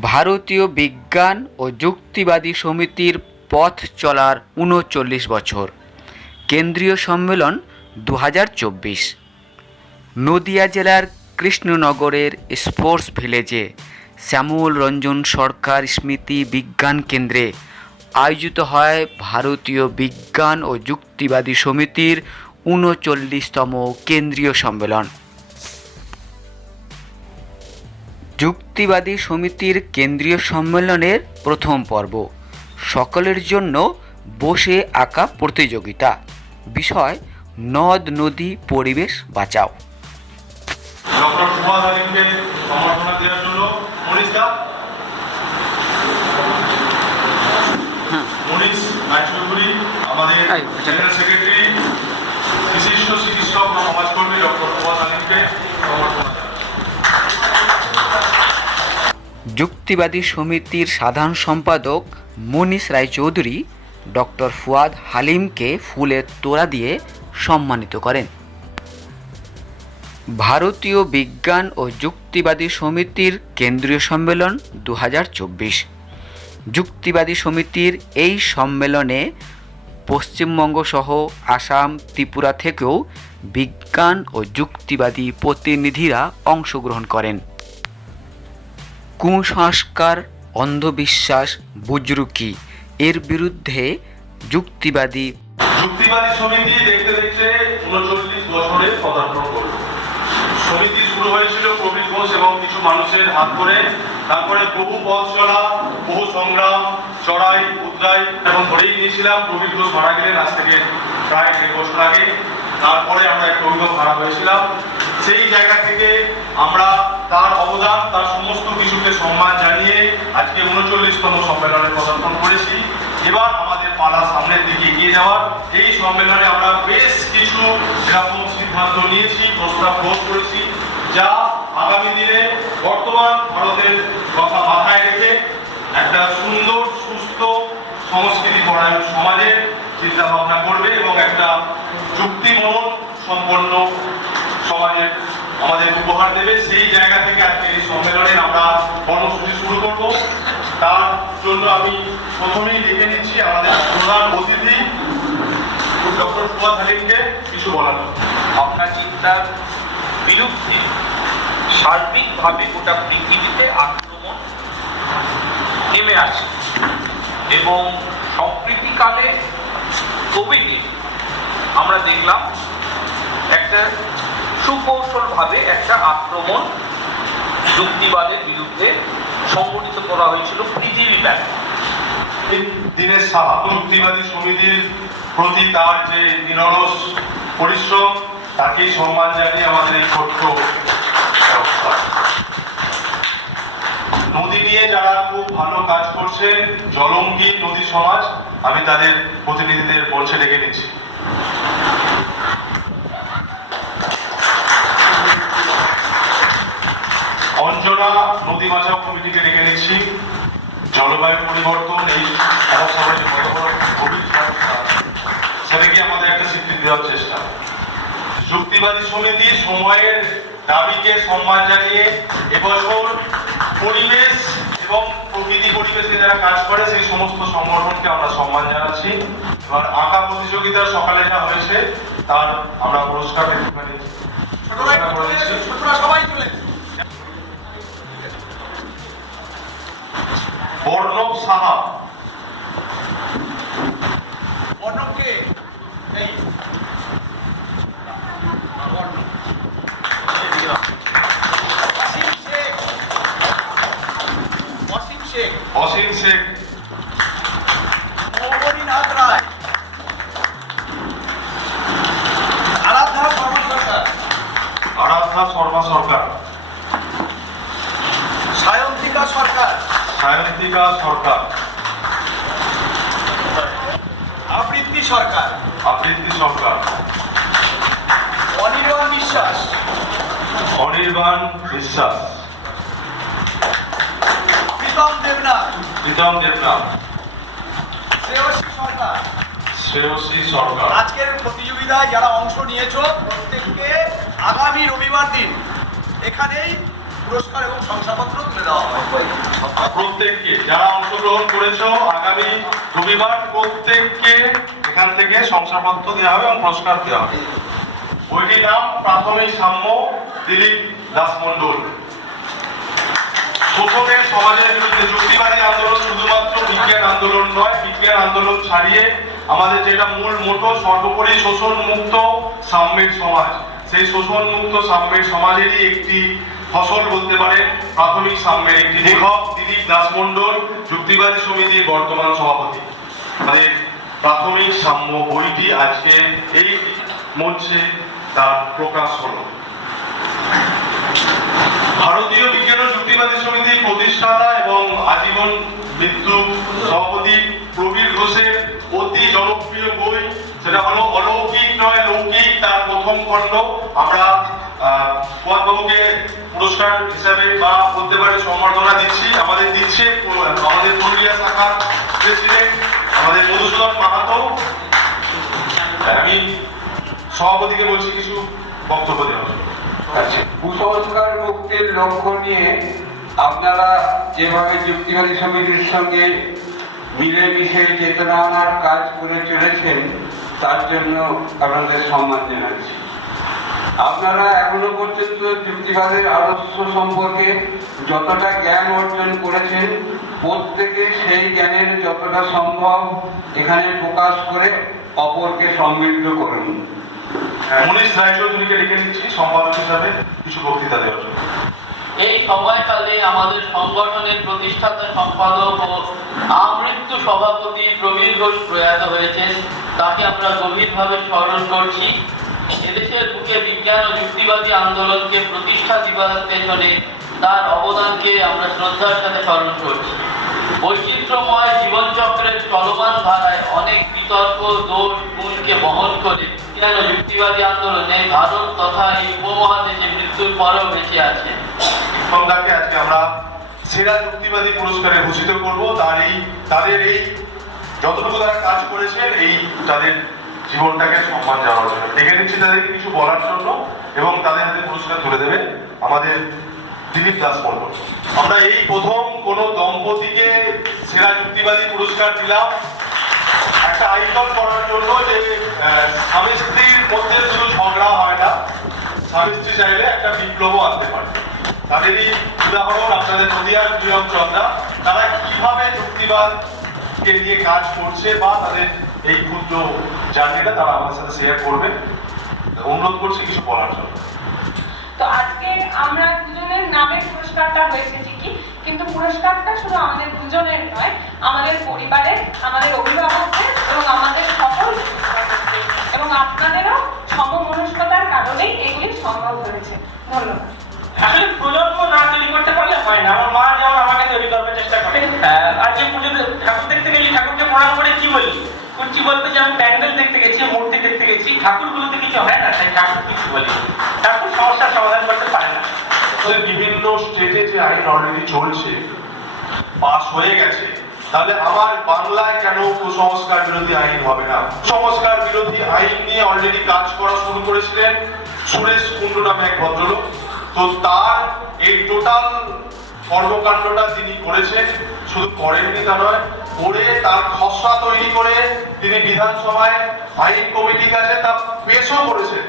ভারতীয় বিজ্ঞান ও যুক্তিবাদী সমিতির পথ চলার উনচল্লিশ বছর। কেন্দ্রীয় সম্মেলন দু হাজার চব্বিশ। নদিয়া জেলার কৃষ্ণনগরের স্পোর্টস ভিলেজে শ্যামল রঞ্জন সরকার স্মৃতি বিজ্ঞান কেন্দ্রে আয়োজিত হয় ভারতীয় বিজ্ঞান ও যুক্তিবাদী সমিতির উনচল্লিশতম কেন্দ্রীয় সম্মেলন। যুক্তিবাদী সমিতির কেন্দ্রীয় সম্মেলনের প্রথম পর্ব। সকলের জন্য বসে আঁকা প্রতিযোগিতা। বিষয় নদ নদী পরিবেশ বাঁচাও। ডক্টর ফুয়াদ আলিমকে সম্বর্ধনা দেওয়ার জন্য মনীষ দা। মনীষ নাইটুগুরি আমাদের। জেনারেল সেক্রেটারি বিশিষ্ট চিকিৎসক সমাজকর্মী ডক্টর ফুয়াদ আলিমকে সম্বর্ধনা যুক্তিবাদী সমিতির সাধারণ সম্পাদক মনীষ রায়চৌধুরী ডক্টর ফুয়াদ হালিমকে ফুলের তোড়া দিয়ে সম্মানিত করেন। ভারতীয় বিজ্ঞান ও যুক্তিবাদী সমিতির কেন্দ্রীয় সম্মেলন দু হাজার চব্বিশ। যুক্তিবাদী সমিতির এই সম্মেলনে পশ্চিমবঙ্গ সহ আসাম, ত্রিপুরা থেকেও বিজ্ঞান ও যুক্তিবাদী প্রতিনিধিরা অংশগ্রহণ করেন। কুসংস্কার, অন্ধবিশ্বাস, বুজরুকি। এর বিরুদ্ধে যুক্তিবাদী যুক্তিবাদী সমিতি দেখতে দেখতে উনচল্লিশ বছরে সমিতি শুরু হয়েছিল প্রবীর ঘোষ এবং কিছু মানুষের হাত ধরে। তারপরে বহু পথ চলা, বহু সংগ্রাম, চড়াই উদ্রাই এবং ধরেই নিয়েছিলাম প্রবীর ঘোষ মারা গেলেন আজ থেকে প্রায় দেড় বছর আগে। তারপরে আমরা একটা হারা হয়েছিলাম। সেই জায়গা থেকে আমরা তার অবদান, তার সমস্ত কিছুকে সম্মান জানিয়ে আজকে উনচল্লিশতম সম্মেলনে পদার্পণ করেছি। এবার আমাদের পালা সামনের দিকে এগিয়ে যাওয়ার। এই সম্মেলনে আমরা বেশ কিছু এরকম সিদ্ধান্ত নিয়েছি, প্রস্তাব গ্রহণ করেছি, যা আগামী দিনে বর্তমান ভারতের কথা মাথায় রেখে একটা সুন্দর, সুস্থ সংস্কৃতি পরায়ণ সমাজের চিন্তা ভাবনা করবে এবং একটা যুক্তিমন সম্পন্ন সমাজের আমাদের উপহার দেবে সেই জায়গা থেকে আজকে এই সম্মেলনে আমরা কর্মসূচি শুরু করব তার জন্য আমি প্রথমেই লিখে নিচ্ছি আমাদের প্রধান অতিথি, ডক্টর ফুয়াদ হালিমকে কিছু বলার। ভাবনা চিন্তার বিরুদ্ধে সার্বিকভাবে গোটা পৃথিবীতে আক্রমণ নেমে আসে এবং সম্প্রীতিকালে কোভিডে আমরা দেখলাম একটা সুকৌশলভাবে একটা আক্রমণ যুক্তিবাদের বিরুদ্ধে সংগঠিত করা হয়েছিল পৃথিবীব্যাপী দীনেশ সাহা যুক্তিবাদী সমিতির প্রতি তার যে নিরলস পরিশ্রম, তাকেই সম্মান জানিয়ে আমাদের এই ছোট্ট নদী নিয়ে যারা খুব ভালো কাজ করছে জলঙ্গি নদী সমাজ, আমি তাদের প্রতিনিধিদের মঞ্চে ডেকে নিচ্ছি। নদী বাঁচাও কমিটিকে ডেকে নিচ্ছি। জলবায়ু পরিবর্তন এই সমস্যার যে বড় বড় গভীর সমস্যা সেটাকে আমাদের একটা স্বীকৃতি দেওয়ার চেষ্টা? যুক্তিবাদী সমিতি সময়ের দাবিকে সম্মান জানিয়ে এবছর পরিবেশ এবং প্রকৃতি পরিবেশে যারা কাজ করে সেই সমস্ত সংগঠনকে আমরা সম্মান জানাচ্ছি। এবার আঁকা প্রতিযোগিতা সকালে যা হয়েছে তার আমরা পুরস্কার একটুখানি ঘোষণা করে সাহা। বর্ণব সাহা অসীম শেখ। আরাধনা শর্মা সরকার সায়ন্তিকা সরকার সায়ন্তিকা সরকার। আবৃত্তি সরকার। আবৃত্তি সরকার। অনির্বাণ বিশ্বাস। অনির্বাণ বিশ্বাস। প্রীতম দেবনাথ। প্রীতম দেবনাথ। শ্রেয়সী সরকার। শ্রেয়সী সরকার। আজকের প্রতিযোগিতায় যারা অংশ নিয়েছো প্রত্যেককে আগামী রবিবার দিন এখানেই পুরস্কার এবং শংসাপত্র তুলে দেওয়া হয়। প্রত্যেককে যারা অংশগ্রহণ আগামী রবিবার প্রত্যেককে এখান থেকে শংসাপত্র দেওয়া হবে এবং পুরস্কার দেওয়া হবে। বইটির নাম প্রাথমিক সাম্য, দিলীপ শোষণের সমাজের বিরুদ্ধে যুক্তিবাদী আন্দোলন শুধুমাত্র বিজ্ঞান আন্দোলন নয়, বিজ্ঞান আন্দোলন ছাড়িয়ে আমাদের যেটা মূল মোটো, সর্বোপরি শোষণ মুক্ত সাম্যের সমাজ। সেই শোষণ মুক্ত সাম্যের সমাজেরই একটি ফসল বলতে পারে। প্রাথমিক সাম্যের একটি লেখক, দিলীপ দাস মন্ডল যুক্তিবাদী সমিতির বর্তমান সভাপতি। আমাদের প্রাথমিক সাম্য বইটি আজকে এই মঞ্চে তার প্রকাশ হলো। ভারতীয় বিজ্ঞান ও যুক্তিবাদী সমিতির প্রতিষ্ঠাতা এবং আজীবন মৃত্যু সভাপতি প্রবীর ঘোষের অতি জনপ্রিয় বই সেটা হলো অলৌকিক নয় লৌকিক তার প্রথম খণ্ড। আমরা আহ, পুরস্কার হিসাবে বা বলতে পারে সম্বর্ধনা দিচ্ছি। আমাদের দিচ্ছে আমাদের পুরুলিয়া শাখার প্রেসিডেন্ট আমাদের মধুসূদন মাহাতো। আমি সভাপতিকে বলছি কিছু বক্তব্য জন্য। আচ্ছা কুসংস্কার মুক্তির লক্ষ্য নিয়ে আপনারা যেভাবে যুক্তিবাদী সমিতির সঙ্গে মিলেমিশে চেতনা আনার কাজ করে চলেছেন তার জন্য আপনাদের সম্মান জানাচ্ছি। আপনারা এখনও পর্যন্ত যুক্তিবাদের আদর্শ সম্পর্কে যতটা জ্ঞান অর্জন করেছেন, প্রত্যেকে সেই জ্ঞানের যতটা সম্ভব এখানে প্রকাশ করে অপরকে সমৃদ্ধ করুন। মনীষ রায়চৌধুরীকে ডেকে দিচ্ছি সম্পাদক হিসাবে কিছু বক্তৃতা দেওয়ার জন্য। এই সময়কালে আমাদের সংগঠনের প্রতিষ্ঠাতা সম্পাদক ও আমৃত্যু সভাপতি প্রবীর ঘোষ প্রয়াত হয়েছেন। তাকে আমরা গভীরভাবে স্মরণ করছি। এদেশের বুকে বিজ্ঞান ও যুক্তিবাদী আন্দোলনকে প্রতিষ্ঠা দিবার পেছনে তার অবদানকে আমরা শ্রদ্ধার সাথে স্মরণ করছি। বৈচিত্র্যময় জীবনচক্রের চলমান ধারায় অনেক বিতর্ক, দোষ, গুণকে বহন করে বিজ্ঞান ও যুক্তিবাদী আন্দোলনে ভারত তথা এই উপমহাদেশে মৃত্যুর পরেও বেঁচে আছে। তাকে আজকে আমরা সেরা যুক্তিবাদী পুরস্কারে ভূষিত করব। তার এই তাদের এই যতটুকু তারা কাজ করেছেন, এই তাদের জীবনটাকে সম্মান জানানোর জন্য। ডেকে নিচ্ছি তাদেরকে কিছু বলার জন্য এবং তাদের হাতে পুরস্কার তুলে দেবে আমাদের দিলীপ দাস মন্ডল আমরা এই প্রথম কোন দম্পতিকে সেরা যুক্তিবাদী পুরস্কার দিলাম। একটা আইকন করার জন্য যে স্বামী স্ত্রীর মধ্যে শুধু ঝগড়া হয় না, স্বামী স্ত্রী চাইলে একটা বিপ্লবও আনতে পারে। তাদেরই উদাহরণ আপনাদের নদিয়ার প্রিয়ম চন্দ্রা। তারা কীভাবে যুক্তিবাদ কে নিয়ে কাজ করছে বা তাদের এই ক্ষুদ্র জার্নিটা তারা আমাদের সাথে শেয়ার করবে। অনুরোধ করছি কিছু বলার জন্য। তো আজকে আমরা দুজনের নামে পুরস্কারটা হয়েছে ঠিকই, কিন্তু পুরস্কারটা শুধু আমাদের দুজনের নয়, আমাদের পরিবারের, আমাদের অভিভাবকদের এবং আমাদের সকল এবং আপনাদেরও সমমনস্কতার কারণেই এগুলি সম্ভব হয়েছে। ধন্যবাদ। আসলে প্রজন্ম না তৈরি করতে পারলে হয় না। আমার মা যেমন আমাকে তৈরি করবার চেষ্টা করে। আহ, আজকে পুজোতে ঠাকুর দেখতে গেলি ঠাকুরকে প্রণাম করে কি বলি? কুচি বলতে যে আমি প্যান্ডেল দেখতে গেছি মূর্তি দেখতে গেছি ঠাকুরগুলোতে কিছু হয় না তাই ঠাকুর কিছু বলি ঠাকুর সমস্যার সমাধান করতে পারে না। বিভিন্ন স্টেটে যে আইন অলরেডি চলছে পাস হয়ে গেছে তাহলে আমার বাংলায় কেন কুসংস্কার বিরোধী আইন হবে না? কুসংস্কার বিরোধী আইন নিয়ে অলরেডি কাজ করা শুরু করেছিলেন সুরেশ কুণ্ডু নামে এক ভদ্রলোক। তো তার এই টোটাল কর্মকাণ্ডটা তিনি করেছেন, শুধু করেননি তা নয়, করে তার খসড়া তৈরি করে তিনি বিধানসভায় আইন কমিটির কাছে তা পেশও করেছেন।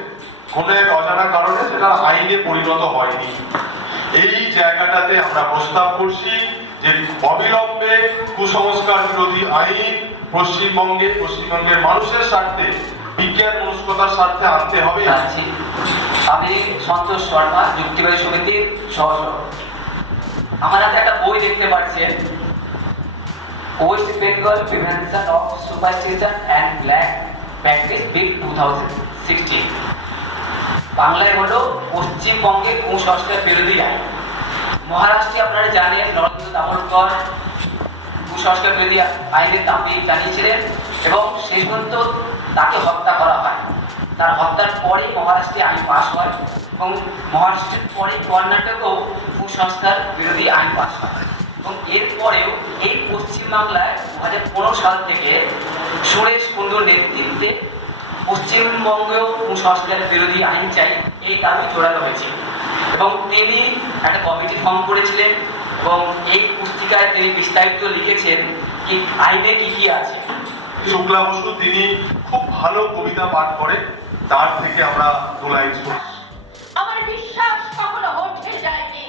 কোনো এক অজানা কারণে সেটা আইনে পরিণত হয়নি। এই জায়গাটাতে আমরা প্রস্তাব করছি যে অবিলম্বে কুসংস্কার বিরোধী আইন পশ্চিমবঙ্গে, পশ্চিমবঙ্গের মানুষের স্বার্থে, বিজ্ঞান মনস্কতার স্বার্থে আনতে হবে। জানাচ্ছি আমি সন্তোষ শর্মা, যুক্তিবাদী সমিতির সহসভাপতি। আমার হাতে একটা বই দেখতে পাচ্ছেন। West Bengal prevention of superstition and black practice bill two thousand sixteen বাংলায় হলো পশ্চিমবঙ্গের কুসংস্কার বিরোধী আইন মহারাষ্ট্রে আপনারা জানেন, নরেন্দ্র দামোদকর কুসংস্কার বিরোধী আইনের দাবি জানিয়েছিলেন এবং শেষ পর্যন্ত তাকে হত্যা করা হয়। তার হত্যার পরেই মহারাষ্ট্রে আইন পাশ হয় এবং মহারাষ্ট্রের পরে কর্ণাটকেও কুসংস্কার বিরোধী আইন পাশ হয়। এবং এরপরেও এই পশ্চিমবাংলায় দু হাজার পনেরো সাল থেকে সুরেশ কুণ্ডুর নেতৃত্বে পশ্চিমবঙ্গেও কুসংস্কার বিরোধী আইন চাই এই দাবি জোরালো হয়েছে। এবং তিনি একটা কমিটি ফর্ম করেছিলেন এবং এই পুস্তিকায় তিনি বিস্তারিত লিখেছেন কি আইনে কি কি আছে। শুক্লা বসু, তিনি খুব ভালো কবিতা পাঠ করে তার থেকে আমরা লাইন শুনছি আমার বিশ্বাস কখনো হঠে যায়নি।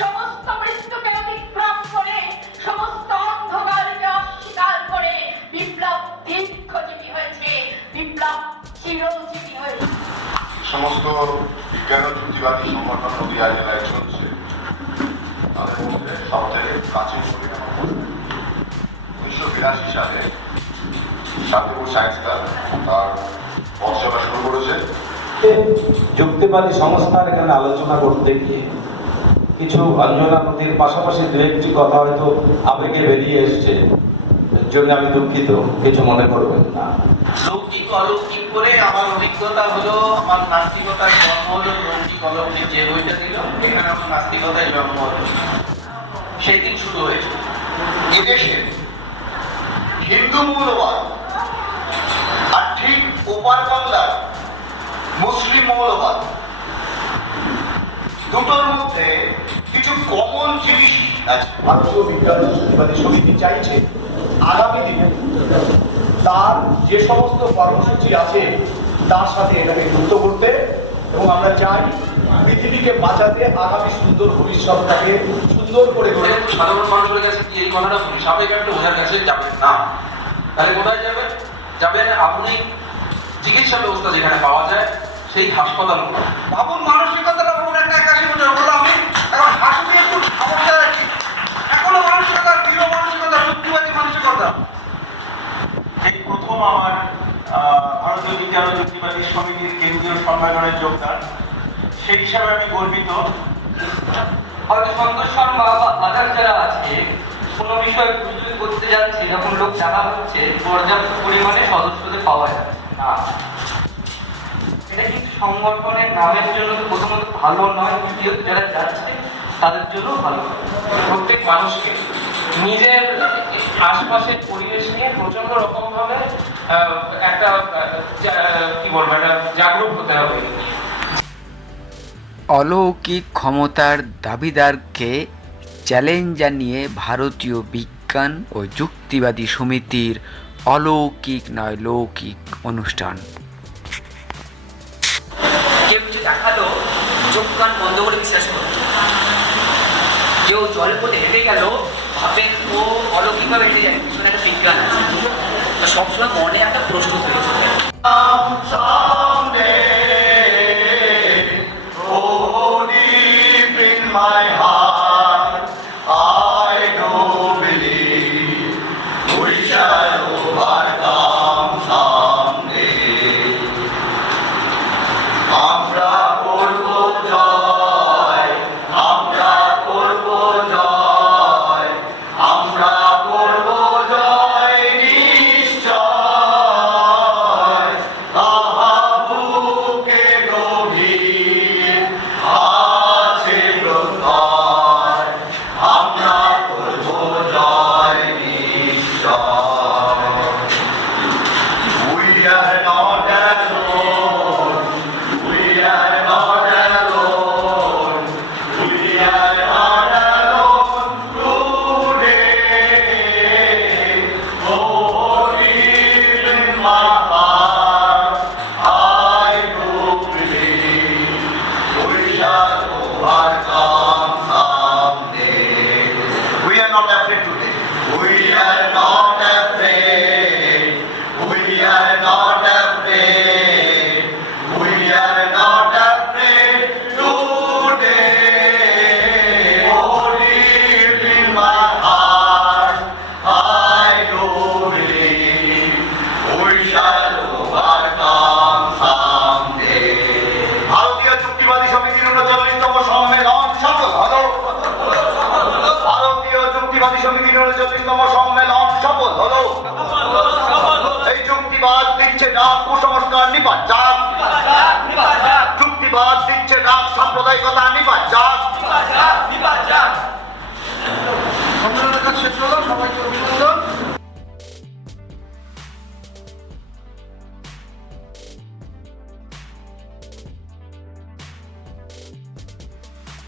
সমস্ত মৃত্যুকে অতিক্রম করে সমস্ত অন্ধকারকে অস্বীকার করে বিপ্লব দীর্ঘজীবী হয়েছে। বিপ্লব চিরজীবী হয়েছে। সমস্ত বিজ্ঞান ও যুক্তিবাদী সংগঠন নদীয়া জেলায় চলছে। তাদের মধ্যে সব থেকে প্রাচীন উনিশশো বিরাশি সালে শান্তিপুর সায়েন্স ক্লাব তার পথসেবা শুরু করেছে। যুক্তিবাদী সংস্থার এখানে আলোচনা করতে গিয়ে কিছু অঞ্জনা নদীর পাশাপাশি দু একটি কথা হয়তো আবেগে বেরিয়ে এসছে। এর জন্য আমি দুঃখিত কিছু মনে করবেন না। লৌকিক অলৌকিক করে আমার অভিজ্ঞতা হলো আমার নাস্তিকতার জন্ম হলো লৌকিক অলৌকিক যে বইটা দিল এখানে আমার নাস্তিকতার জন্ম হলো। সেদিন শুরু হয়েছে। এদেশে হিন্দু মৌলবাদ ওপার বাংলার মুসলিম মৌলবাদ। দুটোর মধ্যে কিছু কমন জিনিস আছে। ভারতীয় বিজ্ঞান যুক্তিবাদী সমিতি চাইছে, আগামী দিনে তার যে সমস্ত কর্মসূচি আছে, তার সাথে এটাকে যুক্ত করতে এবং আমরা চাই পৃথিবীকে বাঁচাতে আগামী সুন্দর ভবিষ্যৎটাকে সুন্দর করে গড়ে সাধারণ মানুষের কাছে এই কথাটা সাবেক একটা ওঝার কাছে যাবেন না। তাহলে কোথায় যাবেন? যাবেন আপনি চিকিৎসা ব্যবস্থা যেখানে পাওয়া যায় সেই হাসপাতাল ভাবুন মানসিকতাটা বলুন একটা একাশি বছর এখন হাসপাতালে একটু সমস্যা আছে। এখনও মানসিকতা দৃঢ় মানসিকতা মানসিকতা। এই প্রথম আমার ভারতীয় বিজ্ঞান যুক্তিবাদী সমিতির কেন্দ্রীয় সম্মেলনে যোগদান। সেই হিসাবে আমি গর্বিত। হয়তো সন্তোষ শর্মা বা আদার যারা আছে কোনো বিষয়ে করতে যাচ্ছে যখন লোক দেখা হচ্ছে পর্যাপ্ত পরিমাণে সদস্যদের পাওয়া যায়। সংগঠনের নামের জন্য প্রথমত ভালো নয়, দ্বিতীয়ত যারা যাচ্ছে, তাদের জন্য ভালো। প্রত্যেক মানুষকে নিজের আশপাশের পরিবেশ নিয়ে প্রচণ্ড রকম ভাবে একটা কি বলব, একটা জাগরুক হতে হবে। অলৌকিক ক্ষমতার দাবিদারকে চ্যালেঞ্জ জানিয়ে ভারতীয় বিজ্ঞান ও যুক্তিবাদী সমিতির অলৌকিক নয় লৌকিক অনুষ্ঠান। দেখাল, চোখ কান বন্ধ করে বিশ্বাস করো। কেউ জলের পথে হেঁটে গেল ভাবেন ও অলৌকিকভাবে হেঁটে যায়, পিছনে একটা বিজ্ঞান আছে। সবসময় মনে একটা প্রশ্ন তৈরি We are not afraid today. We are not যুক্তিবাদী সমিতির উনচল্লিশতম সম্মেলন সফল হলো। এই চুক্তিবাদ দিচ্ছে না কুসংস্কার নিপাত যাক চুক্তিবাদ দিচ্ছে ডাক সাম্প্রদায়িকতা নিপাত যাক সম্মেলনের কাজ শেষ হলো সবাইকে